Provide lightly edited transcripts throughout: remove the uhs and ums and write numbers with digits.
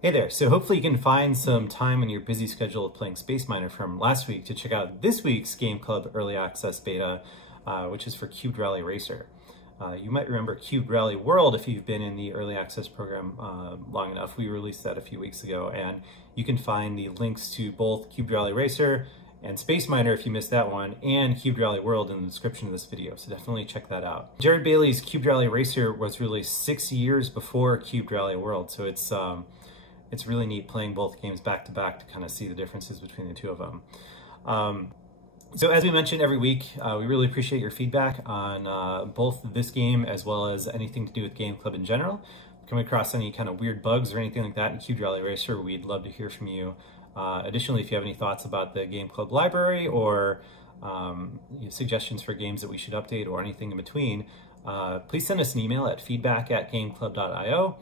Hey there, so hopefully you can find some time in your busy schedule of playing Space Miner from last week to check out this week's GameClub Early Access Beta, which is for Cubed Rally Racer. You might remember Cubed Rally World if you've been in the Early Access program long enough. We released that a few weeks ago, and you can find the links to both Cubed Rally Racer and Space Miner if you missed that one, and Cubed Rally World in the description of this video, so definitely check that out. Jared Bailey's Cubed Rally Racer was released 6 years before Cubed Rally World, so it's really neat playing both games back to back to kind of see the differences between the two of them. So as we mentioned every week, we really appreciate your feedback on both this game as well as anything to do with GameClub in general. Coming across any kind of weird bugs or anything like that in Cubed Rally Racer, we'd love to hear from you. Additionally, if you have any thoughts about the GameClub library or suggestions for games that we should update or anything in between, please send us an email at feedback@gameclub.io.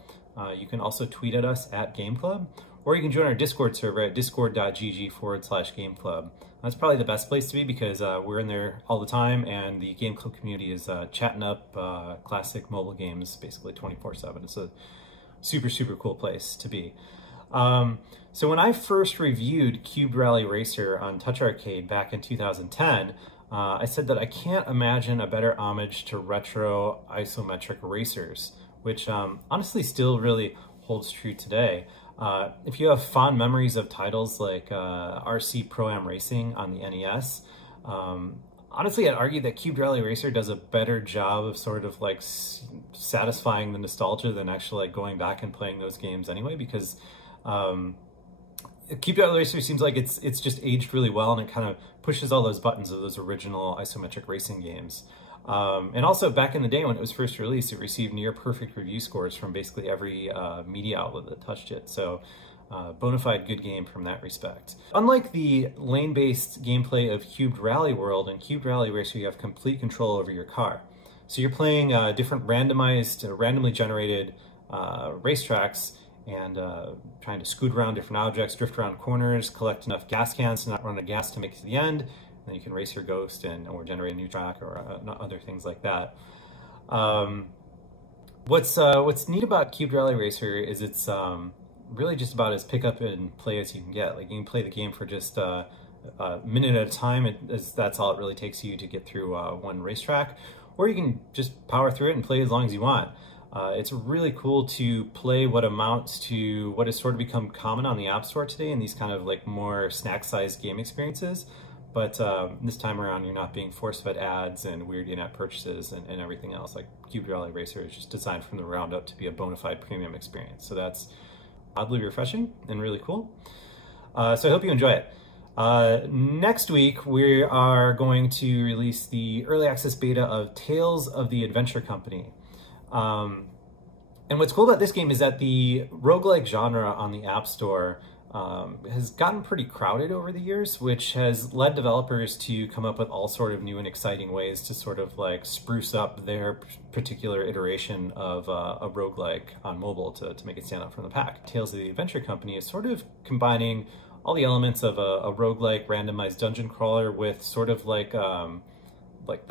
You can also tweet at us at GameClub, or you can join our Discord server at discord.gg/GameClub. That's probably the best place to be because we're in there all the time, and the GameClub community is chatting up classic mobile games basically 24/7. It's a super, super cool place to be. So when I first reviewed Cubed Rally Racer on Touch Arcade back in 2010, I said that I can't imagine a better homage to retro isometric racers, which honestly still really holds true today. If you have fond memories of titles like RC Pro-Am Racing on the NES, honestly I'd argue that Cubed Rally Racer does a better job of sort of like satisfying the nostalgia than actually like going back and playing those games anyway, because Cubed Rally Racer seems like it's just aged really well, and it kind of pushes all those buttons of those original isometric racing games. And also back in the day when it was first released, it received near perfect review scores from basically every media outlet that touched it. So bona fide good game from that respect. Unlike the lane-based gameplay of Cubed Rally World, in Cubed Rally Racer you have complete control over your car. So you're playing different randomly generated racetracks and trying to scoot around different objects, drift around corners, collect enough gas cans to not run out of gas to make it to the end. Then you can race your ghost or generate a new track or other things like that. What's neat about Cubed Rally Racer is it's really just about as pick up and play as you can get. Like you can play the game for just a minute at a time. That's all it really takes you to get through one racetrack, or you can just power through it and play as long as you want. It's really cool to play what amounts to what has sort of become common on the App Store today in these kind of like more snack-sized game experiences. But this time around, you're not being force-fed ads and weird in-app purchases and everything else. Like Cubed Rally Racer is just designed from the ground up to be a bona fide premium experience. So that's oddly refreshing and really cool. So I hope you enjoy it. Next week, we are going to release the early access beta of Tales of the Adventure Company. And what's cool about this game is that the roguelike genre on the App Store has gotten pretty crowded over the years, which has led developers to come up with all sort of new and exciting ways to sort of like spruce up their particular iteration of a roguelike on mobile to make it stand out from the pack. Tales of the Adventure Company is sort of combining all the elements of a roguelike randomized dungeon crawler with sort of like the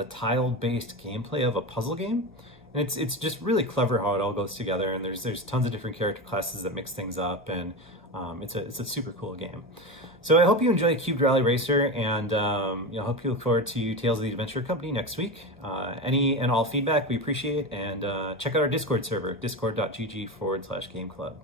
tile-based gameplay of a puzzle game. And it's just really clever how it all goes together, and there's tons of different character classes that mix things up, and it's a super cool game. So I hope you enjoy Cubed Rally Racer, and I hope you look forward to Tales of the Adventure Company next week. Any and all feedback we appreciate, and check out our Discord server, discord.gg/GameClub.